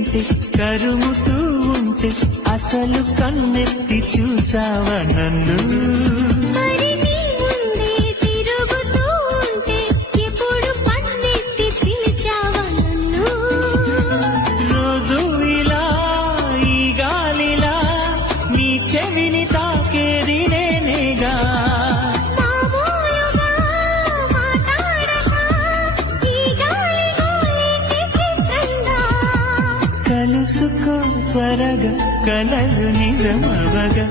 ఉంటే కరుముతూ ఉంటే అసలు కన్నెత్తి చూసావా నన్ను రోజు ఇలా ఈ గాలిలా నీ చెవిని తాకేది నేనేగా కలుసుకో త్వరగా కలలు నిజమవగా